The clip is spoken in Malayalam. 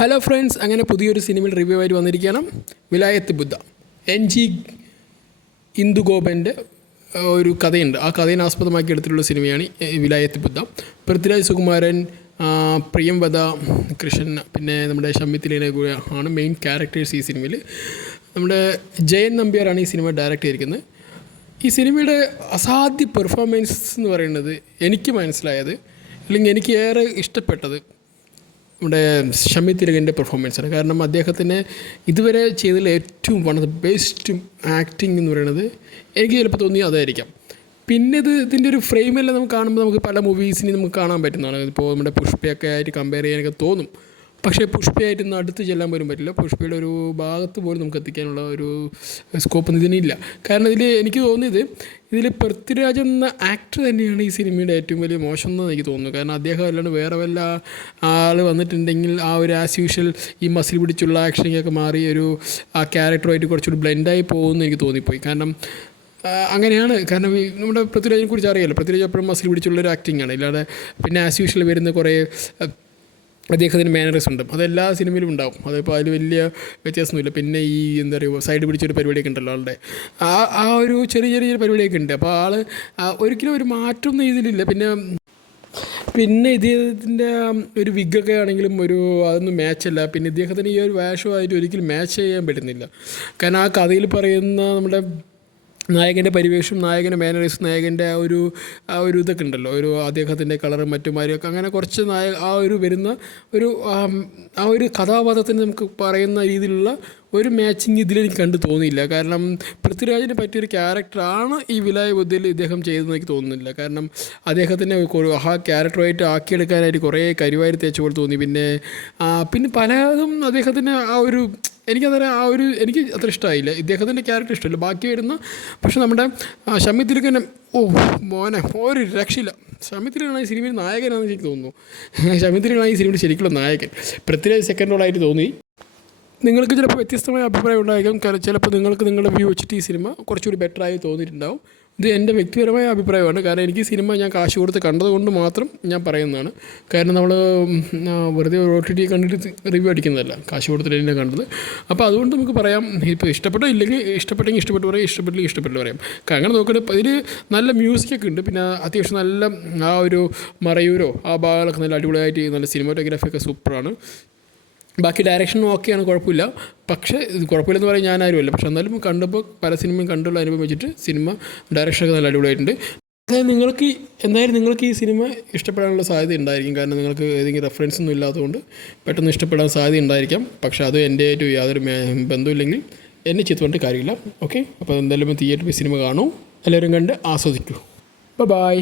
ഹലോ ഫ്രണ്ട്സ്, അങ്ങനെ പുതിയൊരു സിനിമയിൽ റിവ്യൂ ആയിട്ട് വന്നിരിക്കുകയാണ്. വിലായത്ത് ബുദ്ധ. NG ഇന്ദുഗോപൻ്റെ ഒരു കഥയുണ്ട്. ആ കഥയെ ആസ്പദമാക്കി എടുത്തിട്ടുള്ള സിനിമയാണ് വിലായത്ത് ബുദ്ധ. പൃഥ്വിരാജ്, സുകുമാരൻ, പ്രിയംവദ, കൃഷ്ണൻ, പിന്നെ നമ്മുടെ ഷമ്മിത്തിലേനെ കൂടെ ആണ് മെയിൻ ക്യാരക്ടേഴ്സ് ഈ സിനിമയിൽ. നമ്മുടെ ജയൻ നമ്പ്യാരാണ് ഈ സിനിമ ഡയറക്റ്റ് ചെയ്തിരിക്കുന്നത്. ഈ സിനിമയുടെ അസാധ്യ പെർഫോമൻസ് എന്ന് പറയുന്നത് എനിക്ക് മനസ്സിലായത്, അല്ലെങ്കിൽ എനിക്ക് ഏറെ ഇഷ്ടപ്പെട്ടത് നമ്മുടെ ഷമ്മി തിലകൻ്റെ പെർഫോമൻസാണ്. കാരണം അദ്ദേഹത്തിന് ഇതുവരെ ചെയ്തതിൽ ഏറ്റവും one of the best acting എന്ന് പറയുന്നത് എനിക്ക് ചിലപ്പോൾ തോന്നി അതായിരിക്കാം. പിന്നെ ഇതിൻ്റെ ഒരു ഫ്രെയിമെല്ലാം നമുക്ക് കാണുമ്പോൾ നമുക്ക് പല മൂവീസിനും നമുക്ക് കാണാൻ പറ്റുന്നതാണ്. ഇപ്പോൾ നമ്മുടെ പുഷ്പയൊക്കെ ആയിട്ട് കമ്പയർ ചെയ്യാനൊക്കെ തോന്നും. പക്ഷേ പുഷ്പയായിട്ട് ഇന്ന് അടുത്ത് ചെല്ലാൻ പോലും പറ്റില്ല. പുഷ്പയുടെ ഒരു ഭാഗത്ത് പോലും നമുക്ക് എത്തിക്കാനുള്ള ഒരു സ്കോപ്പ് ഇതിനില്ല. കാരണം എനിക്ക് തോന്നിയത് ഇതിൽ പൃഥ്വിരാജ് എന്ന ആക്ടർ തന്നെയാണ് ഈ സിനിമയുടെ ഏറ്റവും വലിയ മോശം എന്ന് എനിക്ക് തോന്നുന്നു. കാരണം അദ്ദേഹം അല്ലാണ്ട് വേറെ വല്ല ആൾ വന്നിട്ടുണ്ടെങ്കിൽ ആ ഒരു ആസ് യൂഷ്വൽ ഈ മസിൽ പിടിച്ചുള്ള ആക്ഷനൊക്കെ മാറി ഒരു ആ ക്യാരക്ടറുമായിട്ട് കുറച്ചുകൂടി ബ്ലെൻഡായി പോകുമെന്ന് എനിക്ക് തോന്നിപ്പോയി. കാരണം അങ്ങനെയാണ്. കാരണം നമ്മുടെ പൃഥ്വിരാജിനെ കുറിച്ച് അറിയാമല്ലോ, പൃഥ്വിരാജ് എപ്പോഴും മസിൽ പിടിച്ചുള്ളൊരു ആക്ടിങ്ങാണ്. ഇല്ലാതെ പിന്നെ ആസ് യൂഷ്വൽ വരുന്ന കുറേ അദ്ദേഹത്തിന് മാനറിസം ഉണ്ട്. അതെല്ലാ സിനിമയിലും ഉണ്ടാവും. അതിപ്പോൾ അതിൽ വലിയ വ്യത്യാസമൊന്നുമില്ല. പിന്നെ ഈ എന്താ പറയുക, സൈഡ് പിടിച്ചൊരു പരിപാടിയൊക്കെ ഉണ്ടല്ലോ ആളുടെ, ആ ഒരു ചെറിയ പരിപാടിയൊക്കെ ഉണ്ട്. അപ്പോൾ ആൾ ഒരിക്കലും ഒരു മാറ്റമൊന്നും ഇതിലില്ല. പിന്നെ ഇദ്ദേഹത്തിൻ്റെ ഒരു വിഗൊക്കെ ആണെങ്കിലും അതൊന്നും മാച്ചല്ല. പിന്നെ ഇദ്ദേഹത്തിന് ഈ ഒരു വേഷമായിട്ട് ഒരിക്കലും മാച്ച് ചെയ്യാൻ പറ്റുന്നില്ല. കാരണം ആ കഥയിൽ പറയുന്ന നമ്മുടെ നായകൻ്റെ പരിവേഷം, നായകൻ്റെ മാനറിസം, നായകൻ്റെ ആ ഒരു ഇതൊക്കെ ഉണ്ടല്ലോ, അദ്ദേഹത്തിൻ്റെ കളറും മറ്റുമാരിയൊക്കെ അങ്ങനെ കുറച്ച് വരുന്ന ആ ഒരു കഥാപാത്രത്തിന് നമുക്ക് പറയുന്ന രീതിയിലുള്ള ഒരു മാച്ചിങ് ഇതിലെനിക്ക് കണ്ടു തോന്നിയില്ല. കാരണം പൃഥ്വിരാജിന് പറ്റിയൊരു ക്യാരക്ടറാണ് ഈ വിലായ ബുദ്ധയിൽ ഇദ്ദേഹം ചെയ്തതെന്ന് എനിക്ക് തോന്നുന്നില്ല. കാരണം അദ്ദേഹത്തിനെ ആ ക്യാരക്ടറുമായിട്ട് ആക്കിയെടുക്കാനായിട്ട് കുറേ കരിവാരി തേച്ച പോലെ തോന്നി. പിന്നെ പലതും അദ്ദേഹത്തിന് എനിക്ക് അത്ര ഇഷ്ടമായില്ല. ഇദ്ദേഹത്തിൻ്റെ ക്യാരക്ടർ ഇഷ്ടമില്ല. ബാക്കി വരുന്ന പക്ഷെ നമ്മുടെ ഷമ്മി തിലകനെ മോനെ ഒരു രക്ഷയില്ല. ഷമ്മി തിലകനാണ് ഈ സിനിമയിൽ നായകനാണെന്ന് എനിക്ക് തോന്നുന്നു. ഷമ്മി തിലകനാണ് ഈ സിനിമയിൽ ശരിക്കുള്ള നായകൻ. പൃഥ്വിരാജ് സെക്കൻഡ് റോളായിട്ട് തോന്നി. നിങ്ങൾക്ക് ചിലപ്പോൾ വ്യത്യസ്തമായ അഭിപ്രായം ഉണ്ടായിരിക്കും. കാരണം ചിലപ്പോൾ നിങ്ങൾക്ക് നിങ്ങളുടെ വ്യൂ വെച്ചിട്ട് ഈ സിനിമ കുറച്ചുകൂടി ബെറ്ററായി തോന്നിയിട്ടുണ്ടാവും. ഇത് എൻ്റെ വ്യക്തിപരമായ അഭിപ്രായമാണ്. കാരണം എനിക്ക് സിനിമ ഞാൻ കാശ് കൊടുത്ത് കണ്ടതുകൊണ്ട് മാത്രം ഞാൻ പറയുന്നതാണ്. കാരണം നമ്മൾ വെറുതെ OTT കണ്ടിട്ട് റിവ്യൂ അടിക്കുന്നതല്ല, കാശ് കൊടുത്തിട്ട് തന്നെ കണ്ടത്. അപ്പോൾ അതുകൊണ്ട് നമുക്ക് പറയാം, ഇപ്പോൾ ഇഷ്ടപ്പെട്ടെങ്കിൽ ഇഷ്ടപ്പെട്ട് പറയാം, ഇഷ്ടപ്പെട്ടില്ലെങ്കിൽ ഇഷ്ടപ്പെട്ട് പറയാം. അങ്ങനെ നോക്കിയിട്ട് ഇതിൽ നല്ല മ്യൂസിക്കൊക്കെ ഉണ്ട്. പിന്നെ അത്യാവശ്യം നല്ല ആ ഒരു മറയൂരോ ആ ഭാഗങ്ങളൊക്കെ നല്ല അടിപൊളിയായിട്ട് നല്ല സിനിമാറ്റോഗ്രാഫിയൊക്കെ സൂപ്പറാണ്. ബാക്കി ഡയറക്ഷനും ഓക്കെയാണ്, കുഴപ്പമില്ല. പക്ഷേ ഇത് കുഴപ്പമില്ലെന്ന് പറയാൻ ഞാനാരുമല്ല. പക്ഷെ എന്നാലും കണ്ടപ്പോൾ പല സിനിമയും കണ്ടുള്ള അനുഭവം വെച്ചിട്ട് സിനിമ ഡയറക്ഷനൊക്കെ നല്ല അടിപൊളിയായിട്ടുണ്ട്. അതായത് നിങ്ങൾക്ക് ഈ സിനിമ ഇഷ്ടപ്പെടാനുള്ള സാധ്യത ഉണ്ടായിരിക്കും. കാരണം നിങ്ങൾക്ക് ഏതെങ്കിലും റെഫറൻസ് ഒന്നും ഇല്ലാത്തതുകൊണ്ട് പെട്ടെന്ന് ഇഷ്ടപ്പെടാൻ സാധ്യത ഉണ്ടായിരിക്കാം. പക്ഷേ അത് എൻ്റെ ആയിട്ട് യാതൊരു ബന്ധമില്ലെങ്കിൽ എന്നെ ചീത്ത പറഞ്ഞിട്ട് കാര്യമില്ല. ഓക്കെ, അപ്പോൾ എന്തായാലും തിയേറ്ററിൽ സിനിമ കാണൂ, എല്ലാവരും കണ്ട് ആസ്വദിക്കൂ. ബൈ.